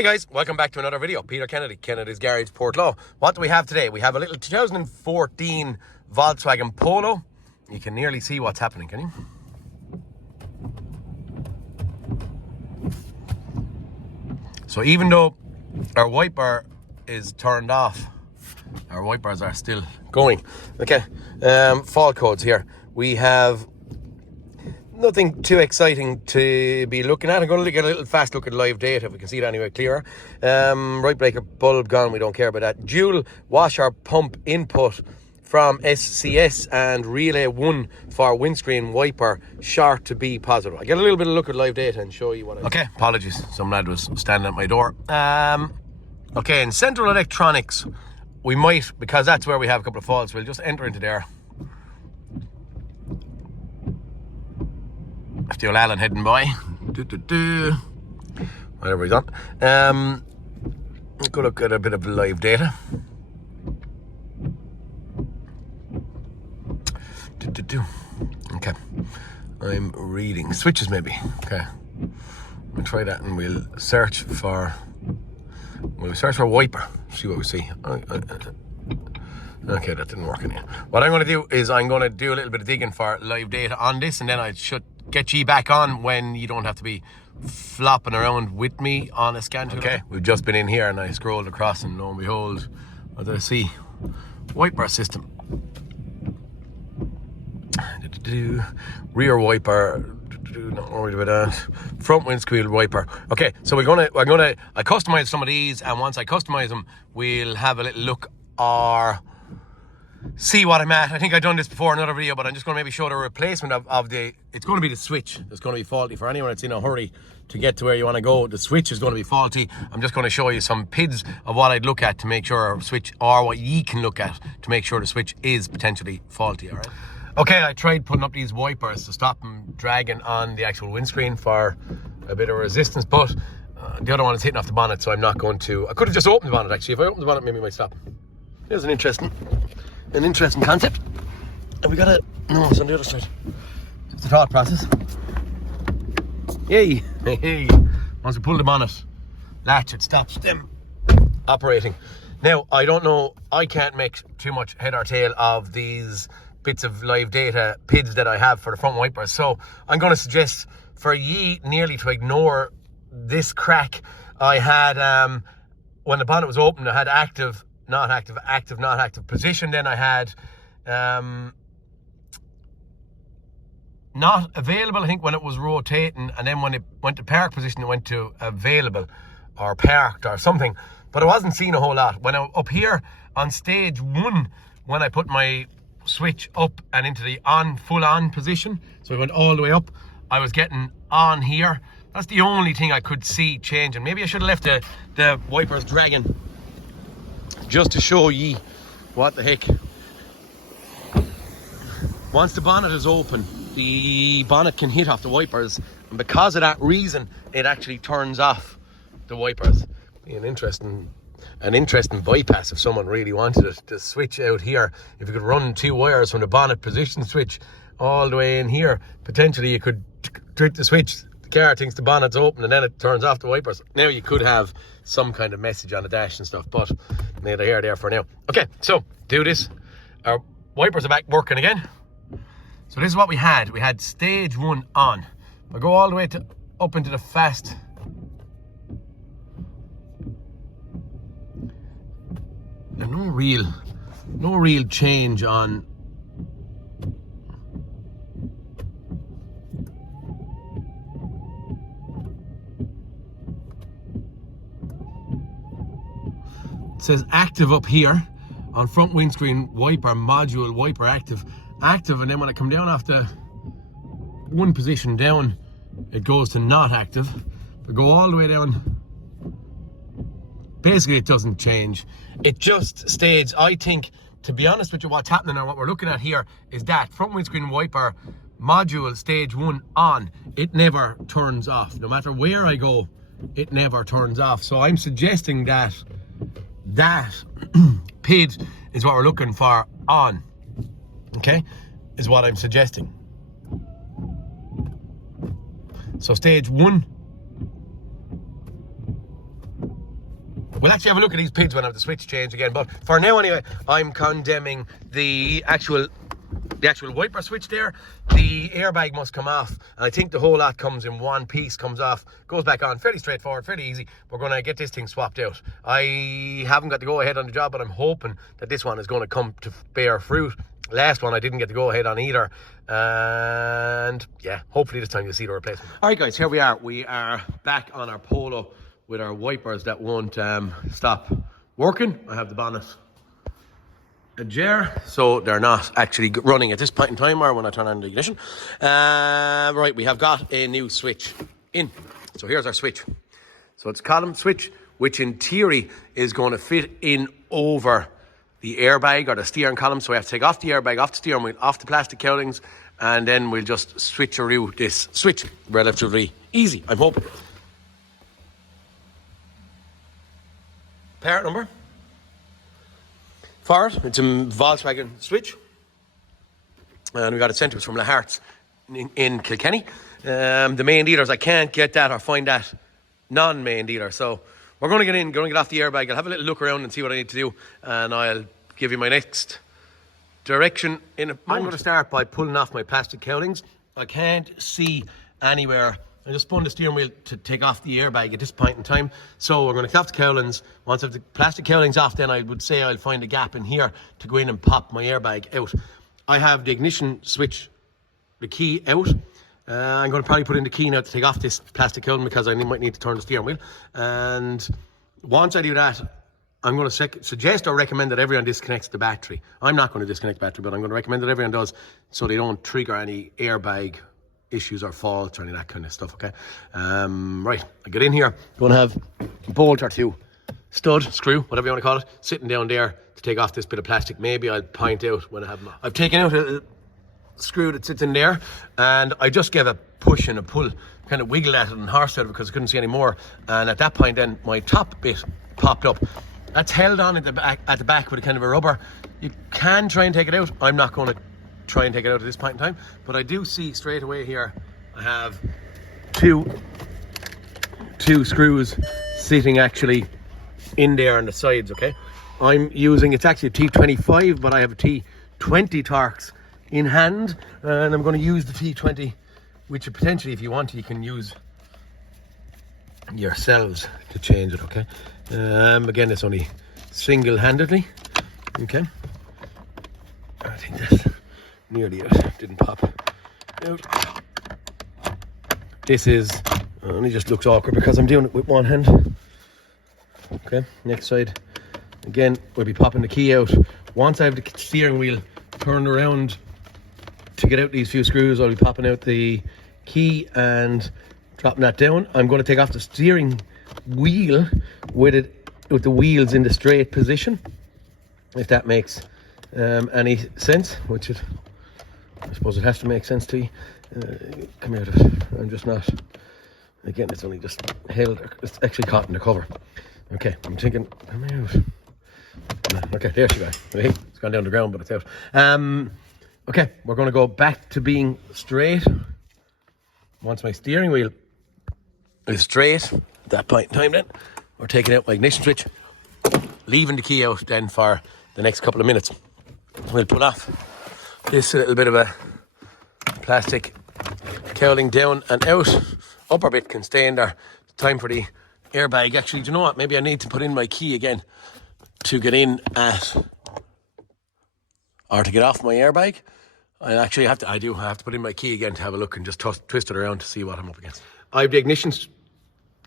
Hi guys, welcome back to another video. Peter Kennedy, Kennedy's Garage, Portlaw. What do we have today? We have a little 2014 Volkswagen Polo. You can nearly see what's happening, can you? So even though our wiper is turned off, our wipers are still going. Okay, fault codes here. We have nothing too exciting to be looking at. I'm going to get a little fast look at live data if we can see it anywhere clearer. Right breaker bulb gone, we don't care about that. Dual washer pump input from SCS and relay 1 for windscreen wiper short to be positive. I get a little bit of look at live data and show you what I Okay, apologies. Some lad was standing at my door. Okay, in central electronics, we might, because that's where we have a couple of faults, we'll just enter into there. The old Alan heading by. Whatever he's on. Go look at a bit of live data. Okay. I'm reading switches maybe. Okay. We'll try that and we'll search for wiper. See what we see. Okay, that didn't work in here. What I'm going to do is I'm going to do a little bit of digging for live data on this, and then I should get you back on when you don't have to be flopping around with me on a scan tool. Okay, we've just been in here and I scrolled across and lo and behold, what did I see? Wiper system. Rear wiper, not worried about that. Front windscreen wiper. Okay, so I customize some of these, and once I customize them, we'll have a little look or see what I'm at. I think I've done this before in another video, but I'm just going to maybe show the replacement of the, it's going to be the switch that's going to be faulty. For anyone that's in a hurry to get to where you want to go, the switch is going to be faulty. I'm just going to show you some PIDs of what I'd look at to make sure our switch, or what ye can look at to make sure the switch is potentially faulty, all right? Okay, I tried putting up these wipers to stop them dragging on the actual windscreen for a bit of resistance, but the other one is hitting off the bonnet, so I'm not going to. I could have just opened the bonnet actually. If I opened the bonnet, maybe it might stop. There's an interesting concept. And we got it. No, it's on the other side. Just a thought process. Yay! Hey! Once we pull the bonnet, latch, it stops them operating. Now, I don't know. I can't make too much head or tail of these bits of live data PIDs that I have for the front wipers. So I'm going to suggest for ye nearly to ignore this crack. I had, when the bonnet was open, I had active, not active, active, not active position. Then I had not available, I think, when it was rotating. And then when it went to park position, it went to available or parked or something. But I wasn't seeing a whole lot. When I up here on stage 1, when I put my switch up and into the full on position, so I went all the way up, I was getting on here. That's the only thing I could see changing. Maybe I should have left the wipers dragging just to show ye what the heck. Once the bonnet is open, the bonnet can hit off the wipers, and because of that reason it actually turns off the wipers. Be an interesting bypass if someone really wanted it to switch out here. If you could run 2 wires from the bonnet position switch all the way in here, potentially you could trick the switch. The car thinks the bonnet's open and then it turns off the wipers. Now you could have some kind of message on the dash and stuff, but neither here nor there for now. Okay, so do this. Our wipers are back working again. So this is what we had. We had stage 1 on. I go all the way up into the fast. There's no real change on it says active up here on front windscreen wiper module wiper active, and then when I come down off the 1 position down, it goes to not active. If I go all the way down, basically it doesn't change. It just stays. I think, to be honest with you, what's happening and what we're looking at here is that front windscreen wiper module stage 1 on, it never turns off. No matter where I go, it never turns off. So I'm suggesting that PID is what we're looking for on. Okay, is what I'm suggesting. So stage 1 We'll actually have a look at these PIDs when I have the switch changed again. But for now anyway, I'm condemning the actual wiper switch there. The airbag must come off, and I think the whole lot comes in one piece, comes off, goes back on. Fairly straightforward, fairly easy. We're going to get this thing swapped out. I haven't got the go ahead on the job, but I'm hoping that this one is going to come to bear fruit. Last one I didn't get the go ahead on either, and yeah, hopefully this time you'll see the replacement. All right guys, here we are back on our Polo with our wipers that won't stop working. I have the bonnet ajar, so they're not actually running at this point in time or when I turn on the ignition. Right, we have got a new switch in. So here's our switch. So it's a column switch, which in theory is going to fit in over the airbag or the steering column. So we have to take off the airbag, off the steering wheel, off the plastic cowlings, and then we'll just switch around this switch relatively easy, I'm hoping. Part number for it, it's a Volkswagen switch, and we got it sent to us from La Hart's in Kilkenny. The main dealers, I can't get that or find that non-main dealer, so we're going to get in, going to get off the airbag. I'll have a little look around and see what I need to do, and I'll give you my next direction in a moment. I'm going to start by pulling off my plastic cowlings. I can't see anywhere. I just spun the steering wheel to take off the airbag at this point in time. So we're going to take off the cowlings. Once I have the plastic cowlings off, then I would say I'll find a gap in here to go in and pop my airbag out. I have the ignition switch, the key out. I'm going to probably put in the key now to take off this plastic cowling because I might need to turn the steering wheel. And once I do that, I'm going to suggest or recommend that everyone disconnects the battery. I'm not going to disconnect the battery, but I'm going to recommend that everyone does so they don't trigger any airbag issues or faults or any of that kind of stuff, okay? Right, I get in here. Going to have a bolt or two, stud, screw, whatever you want to call it, sitting down there to take off this bit of plastic. Maybe I'll point out when I have them. I've taken out a screw that sits in there, and I just gave a push and a pull, kind of wiggle at it and horse at it because I couldn't see any more. And at that point then my top bit popped up. That's held on at the back with a kind of a rubber. You can try and take it out. I'm not going to try and take it out at this point in time, but I do see straight away here I have two screws sitting actually in there on the sides, okay? I'm using, it's actually a T25, but I have a T20 Torx in hand, and I'm going to use the T20, which potentially, if you want, you can use yourselves to change it, okay? Again, it's only single-handedly, okay? I think that's nearly it. Didn't pop out. This is only just looks awkward because I'm doing it with one hand. Okay, next side. Again, we'll be popping the key out. Once I have the steering wheel turned around to get out these few screws, I'll be popping out the key and dropping that down. I'm going to take off the steering wheel with the wheels in the straight position, if that makes any sense, which I suppose it has to make sense to you. Come out of it. I'm just not. Again, it's only just held. It's actually caught in the cover. Okay, I'm thinking. Come out. Okay, there she goes. It's gone down the ground, but it's out. Okay, we're going to go back to being straight. Once my steering wheel is straight, at that point in time, then we're taking out my ignition switch, leaving the key out. Then for the next couple of minutes, we'll put off this little bit of a plastic cowling down and out. Upper bit can stay in there. Time for the airbag. Actually, do you know what? Maybe I need to put in my key again to get in at, or to get off my airbag. I actually have to. I have to put in my key again to have a look and just twist it around to see what I'm up against. I have the ignition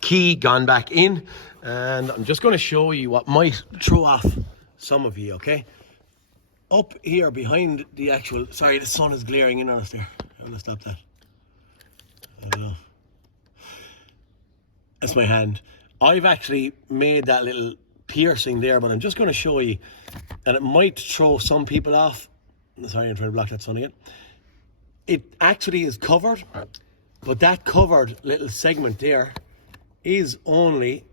key gone back in, and I'm just going to show you what might throw off some of you. Okay. Up here behind the actual, sorry, the sun is glaring in on us there. I'm going to stop that. I don't know. That's my hand. I've actually made that little piercing there, but I'm just going to show you, and it might throw some people off. Sorry, I'm trying to block that sun again. It actually is covered, but that covered little segment there is only,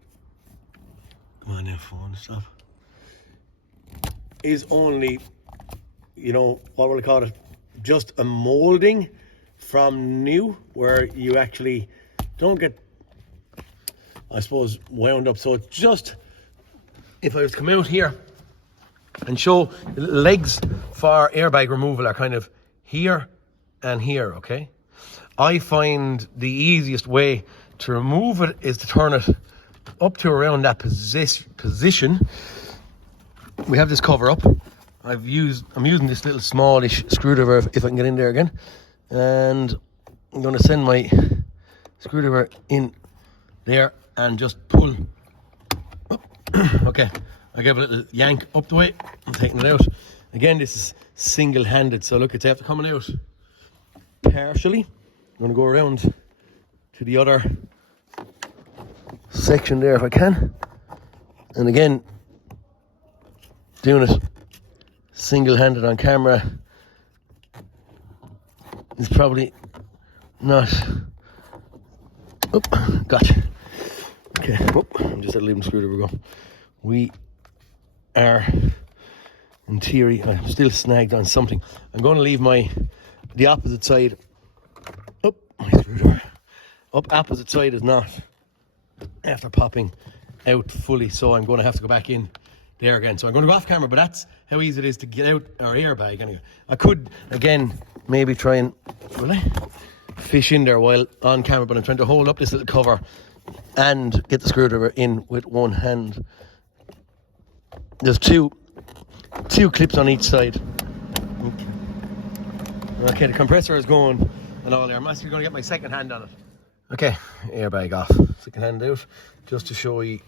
come on now, phone, stop. Is only, you know, what will I call it? Just a molding from new, where you actually don't get, I suppose, wound up. So it's just if I was to come out here and show the little legs for airbag removal are kind of here and here, okay? I find the easiest way to remove it is to turn it up to around that position. We have this cover up. I'm using this little smallish screwdriver if I can get in there again. And I'm going to send my screwdriver in there and just pull up. Okay, I give a little yank up the way. I'm taking it out. Again, this is single-handed, so look, it's after coming out partially. I'm going to go around to the other section there if I can. And again, doing it single-handed on camera is probably not. Oh, gotcha. Okay, I'm just leaving the screwdriver go. We are, in theory, I'm still snagged on something. I'm going to leave the opposite side. Oh, my screwdriver. Up opposite side is not after popping out fully, so I'm going to have to go back in there again. So I'm going to go off camera, but that's how easy it is to get out our airbag. Anyway, I could again maybe try and fish in there while on camera, but I'm trying to hold up this little cover and get the screwdriver in with one hand. There's two clips on each side. Okay, the compressor is going and all there. I'm actually going to get my second hand on it. Okay, airbag off. Second hand out, just to show you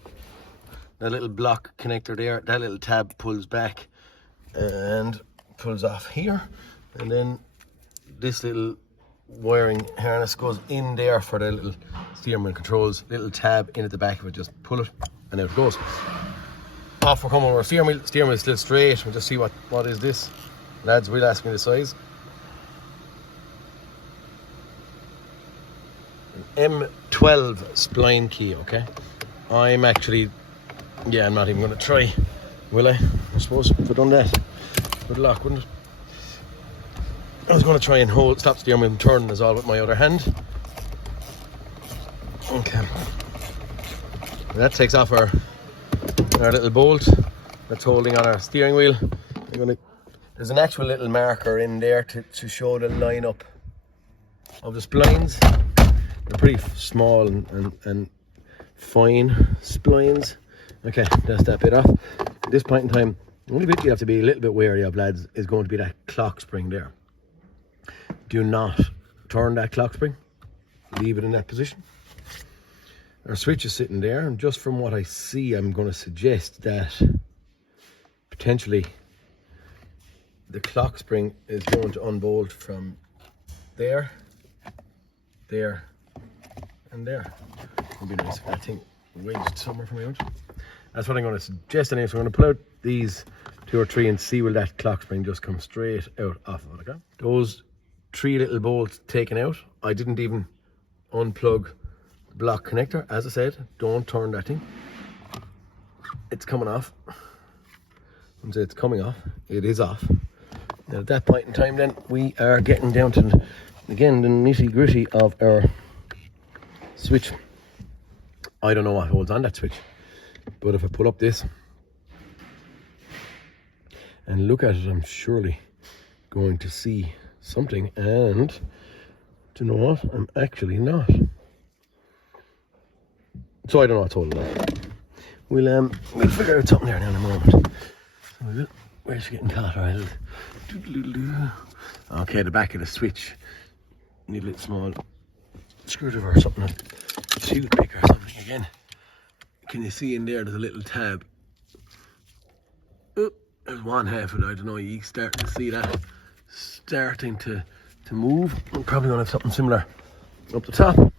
that little block connector there. That little tab pulls back and pulls off here, and then this little wiring harness goes in there for the little steering wheel controls. Little tab in at the back of it, just pull it and out it goes. Off we're coming with our steering wheel. Steering wheel is still straight. We'll just see what is this. Lads, we'll ask me the size. An M12 spline key, okay? I'm not even going to try, will I? I suppose if I'd done that, good luck, wouldn't it? I was going to try and stop the steering wheel and turn as all with my other hand. Okay. That takes off our little bolt that's holding on our steering wheel. There's an actual little marker in there to show the line up of the splines. They're pretty small and fine splines. Okay, that's that bit off. At this point in time, the only bit you have to be a little bit wary of, lads, is going to be that clock spring there. Do not turn that clock spring. Leave it in that position. Our switch is sitting there, and just from what I see, I'm going to suggest that potentially the clock spring is going to unbolt from there, there, and there. It would be nice if that thing wedged somewhere from out. That's what I'm going to suggest anyway. So I'm going to pull out these 2 or 3 and see will that clock spring just come straight out off of it. Okay? Those 3 little bolts taken out. I didn't even unplug the block connector. As I said, don't turn that thing. It's coming off. Once it's coming off, it is off. Now at that point in time then, we are getting down to, again, the nitty gritty of our switch. I don't know what holds on that switch, but if I pull up this and look at it, I'm surely going to see something. And do you know what? I'm actually not. So I don't know what's holding that. We'll figure out something there now in a moment. So where's she getting caught? All right. Okay, the back of the switch. Need a little small screwdriver or something. A toothpick or something again. Can you see in there? There's a little tab. Oh, there's one half of it. I don't know. You start to see that starting to move. I'm probably gonna have something similar up the top.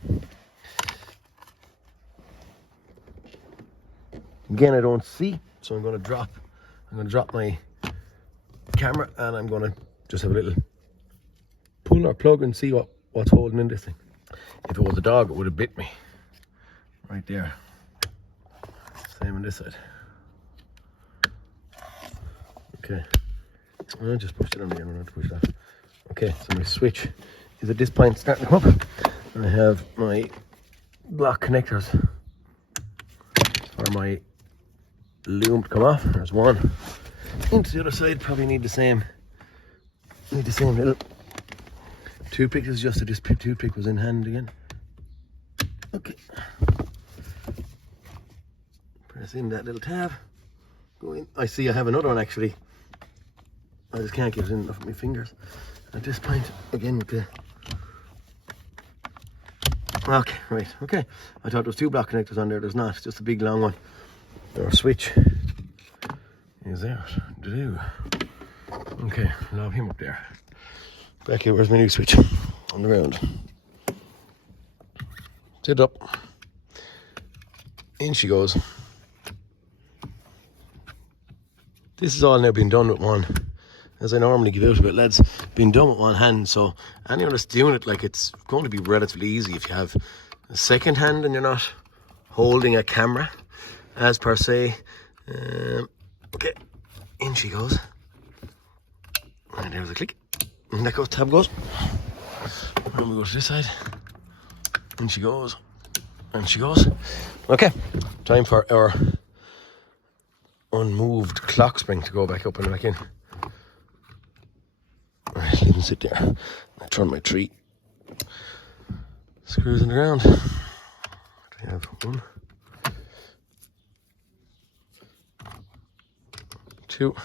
Again, I don't see, so I'm gonna drop my camera and I'm gonna just have a little pull or plug and see what's holding in this thing. If it was a dog, it would have bit me right there. Same on this side. Okay, I just pushed it on there. I'm going to push that. Okay, so my switch is at this point starting to come up, and I have my block connectors for my loom to come off. There's one. Into the other side, probably need the same little toothpick. This is just this toothpick was in hand again. Okay. Press in that little tab. Go in. I see I have another one actually. I just can't get it in enough with my fingers. At this point, again with the... Okay, right, okay. I thought there was 2 block connectors on there. There's not. It's just a big long one. Our switch is there to do. Okay, lob him up there. Back here, where's my new switch? On the ground. Sit up. In she goes. This is all now being done with one, as I normally give out about, lads, being done with one hand. So anyone that's doing it, like, it's going to be relatively easy if you have a second hand and you're not holding a camera, as per se. Okay, in she goes. And there's a click. And that goes, tab goes. And we go to this side. In she goes. And she goes. Okay, time for our unmoved clock spring to go back up and back in. Alright, leave them sit there. I turn my 3 screws in the ground. We have 1, 2.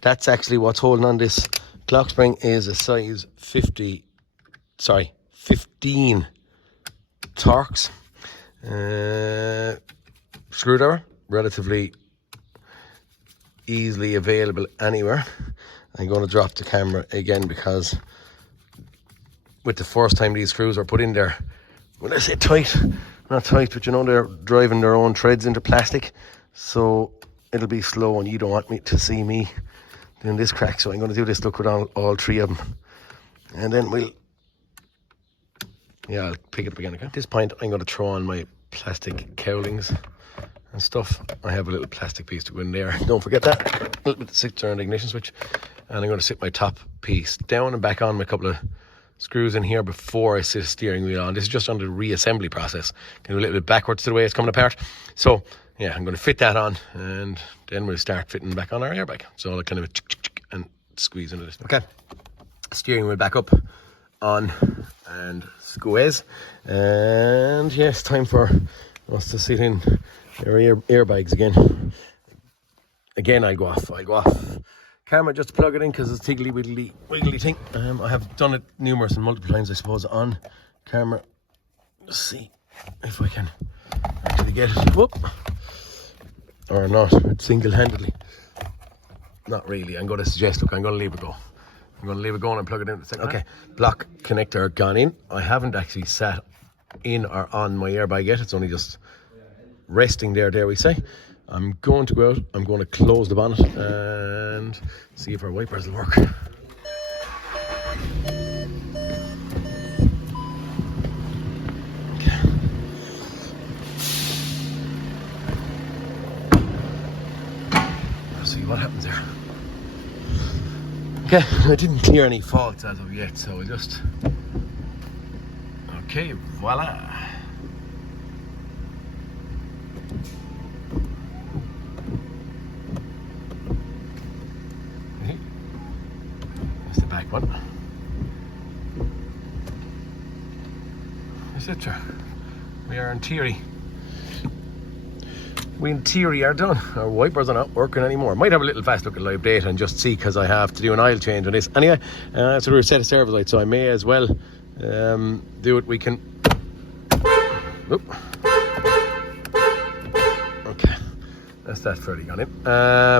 That's actually what's holding on this clock spring, is a size 15 Torx screwdriver, relatively easily available anywhere. I'm going to drop the camera again because with the first time these screws are put in there, when I say tight, not tight, but you know, they're driving their own threads into plastic, so it'll be slow and you don't want me to see me doing this crack. So I'm going to do this look with all 3 of them, and then I'll pick it up again. Okay, at this point I'm going to throw on my plastic cowlings and stuff. I have a little plastic piece to go in there, don't forget that. A little bit to sit there on the ignition switch, and I'm going to sit my top piece down and back on with a couple of screws in here before I sit a steering wheel on. This is just under the reassembly process, kind of a little bit backwards to the way it's coming apart. So yeah, I'm going to fit that on, and then we'll start fitting back on our airbag. So I'll kind of and squeeze into this. Okay, steering wheel back up, on, and squeeze. And yes, time for us to sit in our airbags again. Again, I'll go off camera just to plug it in because it's a tiggly wiggly thing. I have done it numerous and multiple times, I suppose, on camera. Let's see if I can actually get it. Whoop. Or not, single-handedly. Not really. I'm going to suggest, look, I'm going to leave it go. I'm going to leave it going and plug it in a second. Okay, block connector gone in. I haven't actually sat in or on my airbag yet. It's only just resting there, dare we say. I'm going to go out, I'm going to close the bonnet and see if our wipers will work. Okay. Let's see what happens there. Okay, I didn't clear any faults as of yet, so we'll just... Okay, voila. Back one. That's it, sir. We are in theory. We in theory are done. Our wipers are not working anymore. Might have a little fast look at live data and just see, because I have to do an oil change on this. Anyway, so we're a set of service lights, so I may as well do it. We can... Oop. Okay. That's that fairly gone in.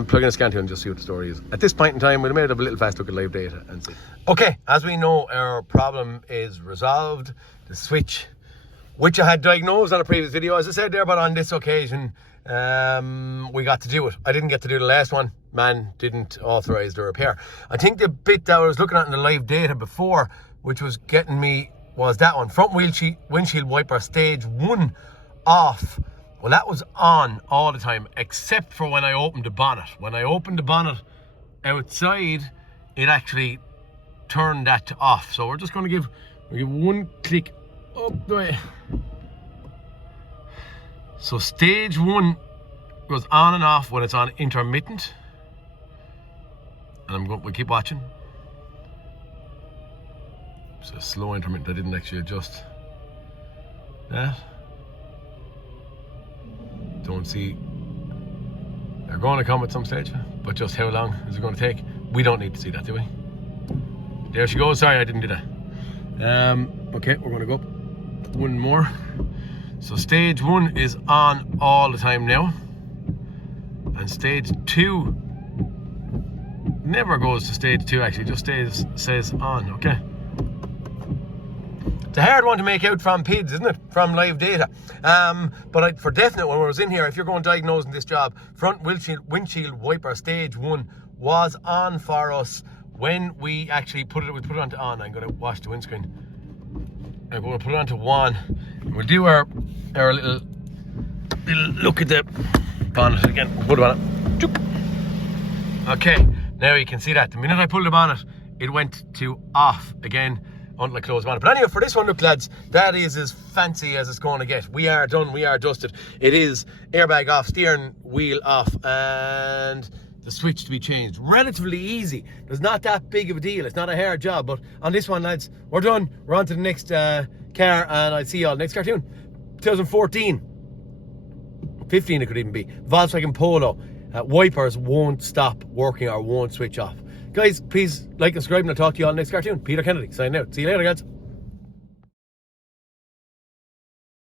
Plug in a scan tool and just see what the story is. At this point in time, we'll have a little fast look at live data and see. Okay, as we know, our problem is resolved. The switch, which I had diagnosed on a previous video, as I said there, but on this occasion, we got to do it. I didn't get to do the last one. Man didn't authorize the repair. I think the bit that I was looking at in the live data before, which was getting me, was that one. Front windshield wiper stage 1 off. Well, that was on all the time, except for when I opened the bonnet. When I opened the bonnet outside, it actually turned that to off. So we're just going to give one click up the way. So stage 1 goes on and off when it's on intermittent. And we'll keep watching. So slow intermittent, I didn't actually adjust that. Don't see, they're going to come at some stage, but just how long is it going to take? We don't need to see that, do we? There she goes, sorry I didn't do that. Okay, we're going to go up one more. So stage 1 is on all the time now. And stage 2 never goes to stage 2 actually, just says on, okay? It's a hard one to make out from PIDs, isn't it? From live data. But for definite, when I was in here, if you're going diagnosing this job, front windshield wiper stage 1 was on for us when we actually put it onto on. I'm going to wash the windscreen. I'm going to put it onto 1. We'll do our little look at the bonnet again. We'll put it on it. Okay, now you can see that. The minute I pulled the bonnet, it went to off again until I closed the bonnet. But anyway, for this one, look lads, that is as fancy as it's going to get. We are done, we are dusted. It is airbag off, steering wheel off, and the switch to be changed. Relatively easy. There's not that big of a deal. It's not a hard job. But on this one, lads, we're done. We're on to the next car, and I'll see you all next cartoon. 2014. 15 it could even be. Volkswagen Polo. Wipers won't stop working or won't switch off. Guys, please like and subscribe, and I'll talk to you all next cartoon. Peter Kennedy signing out. See you later, guys.